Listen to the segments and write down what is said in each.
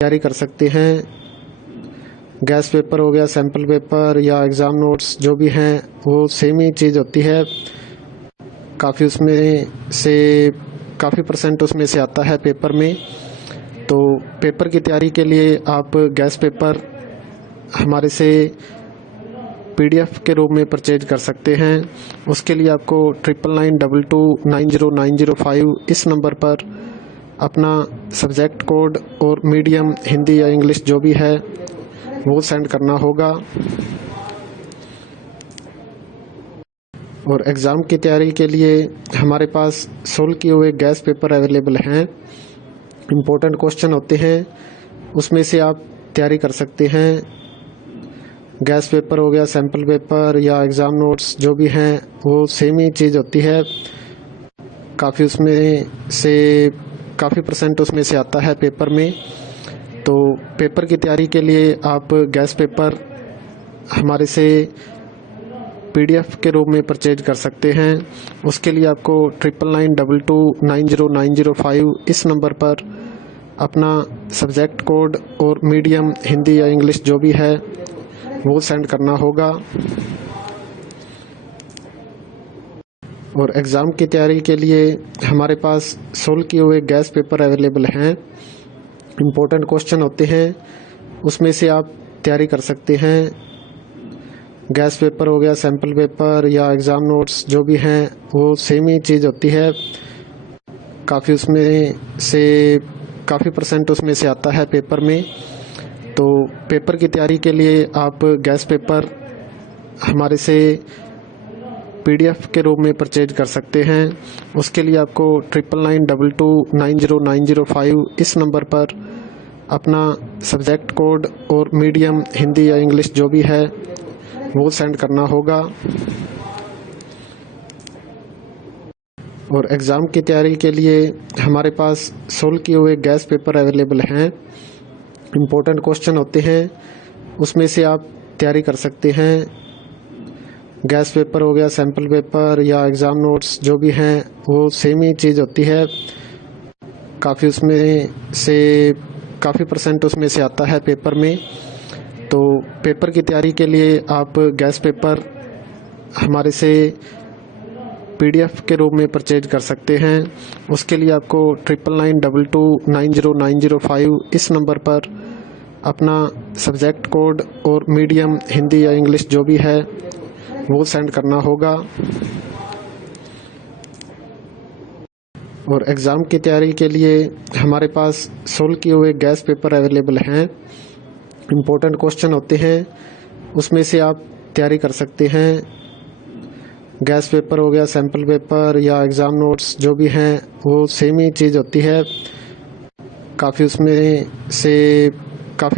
तैयारी कर सकते हैं। गैस पेपर हो गया, सैम्पल पेपर या एग्ज़ाम नोट्स जो भी हैं वो सेम ही चीज़ होती है। काफ़ी परसेंट उसमें से आता है पेपर में। तो पेपर की तैयारी के लिए आप गैस पेपर हमारे से PDF के रूप में परचेज कर सकते हैं। उसके लिए आपको 9992290905 इस नंबर पर अपना सब्जेक्ट कोड और मीडियम हिंदी या इंग्लिश जो भी है वो सेंड करना होगा। और एग्ज़ाम की तैयारी के लिए हमारे पास सोल्व किए हुए गैस पेपर अवेलेबल हैं। इम्पोर्टेंट क्वेश्चन होते हैं, उसमें से आप तैयारी कर सकते हैं। गैस पेपर हो गया, सैम्पल पेपर या एग्ज़ाम नोट्स जो भी हैं वो सेम ही चीज़ होती है। काफ़ी परसेंट उसमें से आता है पेपर में। तो पेपर की तैयारी के लिए आप गैस पेपर हमारे से PDF के रूप में परचेज कर सकते हैं। उसके लिए आपको 9992290905 इस नंबर पर अपना सब्जेक्ट कोड और मीडियम हिंदी या इंग्लिश जो भी है वो सेंड करना होगा। और एग्ज़ाम की तैयारी के लिए हमारे पास सोल्व किए हुए गैस पेपर अवेलेबल हैं। इम्पोर्टेंट क्वेश्चन होते हैं, उसमें से आप तैयारी कर सकते हैं। गैस पेपर हो गया, सैम्पल पेपर या एग्ज़ाम नोट्स जो भी हैं वो सेम ही चीज़ होती है। काफ़ी परसेंट उसमें से आता है पेपर में। तो पेपर की तैयारी के लिए आप गैस पेपर हमारे से PDF के रूप में परचेज कर सकते हैं। उसके लिए आपको 9992290905 इस नंबर पर अपना सब्जेक्ट कोड और मीडियम हिंदी या इंग्लिश जो भी है वो सेंड करना होगा। और एग्ज़ाम की तैयारी के लिए हमारे पास सोल्व किए हुए गैस पेपर अवेलेबल हैं। इम्पोर्टेंट क्वेश्चन होते हैं, उसमें से आप तैयारी कर सकते हैं। गैस पेपर हो गया, सैम्पल पेपर या एग्ज़ाम नोट्स जो भी हैं वो सेम ही चीज़ होती है। काफ़ी परसेंट उसमें से आता है पेपर में। तो पेपर की तैयारी के लिए आप गैस पेपर हमारे से PDF के रूप में परचेज कर सकते हैं। उसके लिए आपको 9992290905 इस नंबर पर अपना सब्जेक्ट कोड और मीडियम हिंदी या इंग्लिश जो भी है वो सेंड करना होगा। और एग्ज़ाम की तैयारी के लिए हमारे पास सोल्व किए हुए गैस पेपर अवेलेबल हैं। इम्पोर्टेंट क्वेश्चन होते हैं, उसमें से आप तैयारी कर सकते हैं। गैस पेपर हो गया, सैम्पल पेपर या एग्ज़ाम नोट्स जो भी हैं वो सेम ही चीज़ होती है। काफ़ी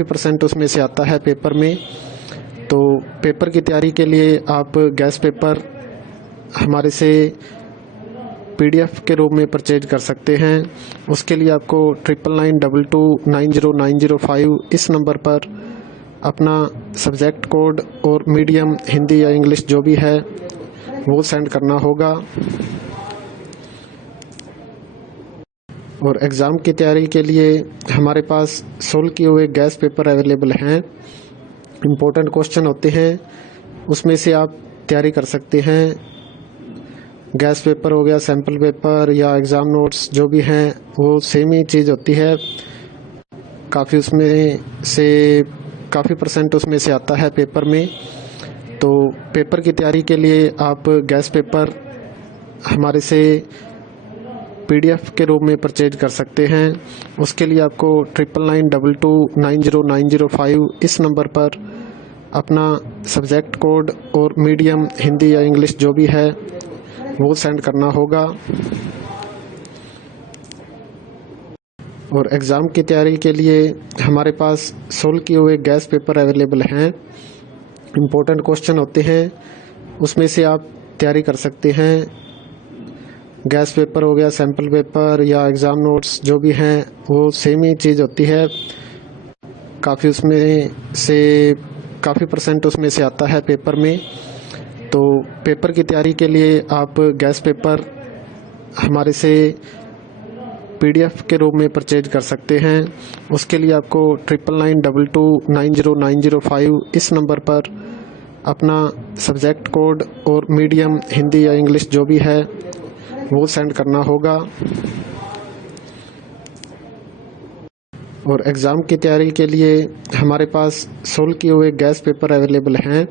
परसेंट उसमें से आता है पेपर में। तो पेपर की तैयारी के लिए आप गैस पेपर हमारे से PDF के रूप में परचेज कर सकते हैं। उसके लिए आपको 9992290905 इस नंबर पर अपना सब्जेक्ट कोड और मीडियम हिंदी या इंग्लिश जो भी है वो सेंड करना होगा। और एग्ज़ाम की तैयारी के लिए हमारे पास सोल्व किए हुए गैस पेपर अवेलेबल हैं। इम्पोर्टेंट क्वेश्चन होते हैं, उसमें से आप तैयारी कर सकते हैं। गैस पेपर हो गया, सैम्पल पेपर या एग्ज़ाम नोट्स जो भी हैं वो सेम ही चीज़ होती है। काफ़ी परसेंट उसमें से आता है पेपर में। तो पेपर की तैयारी के लिए आप गैस पेपर हमारे से PDF के रूप में परचेज कर सकते हैं। उसके लिए आपको 9992290905 इस नंबर पर अपना सब्जेक्ट कोड और मीडियम हिंदी या इंग्लिश जो भी है वो सेंड करना होगा। और एग्ज़ाम की तैयारी के लिए हमारे पास सोल्व किए हुए गैस पेपर अवेलेबल हैं। इम्पोर्टेंट क्वेश्चन होते हैं, उसमें से आप तैयारी कर सकते हैं। गैस पेपर हो गया, सैम्पल पेपर या एग्ज़ाम नोट्स जो भी हैं वो सेम ही चीज़ होती है। काफ़ी परसेंट उसमें से आता है पेपर में। तो पेपर की तैयारी के लिए आप गैस पेपर हमारे से PDF के रूप में परचेज कर सकते हैं। उसके लिए आपको 9992290905 इस नंबर पर अपना सब्जेक्ट कोड और मीडियम हिंदी या इंग्लिश जो भी है वो सेंड करना होगा। और एग्ज़ाम की तैयारी के लिए हमारे पास सोल्व किए हुए गैस पेपर अवेलेबल हैं।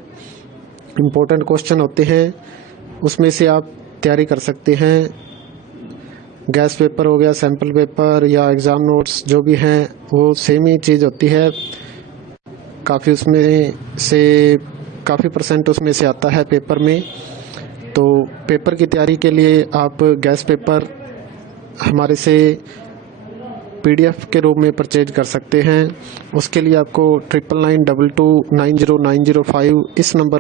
इम्पोर्टेंट क्वेश्चन होते हैं, उसमें से आप तैयारी कर सकते हैं। गैस पेपर हो गया, सैम्पल पेपर या एग्ज़ाम नोट्स जो भी हैं वो सेम ही चीज़ होती है। काफ़ी परसेंट उसमें से आता है पेपर में। तो पेपर की तैयारी के लिए आप गैस पेपर हमारे से PDF के रूप में परचेज कर सकते हैं। उसके लिए आपको 9992290905 इस नंबर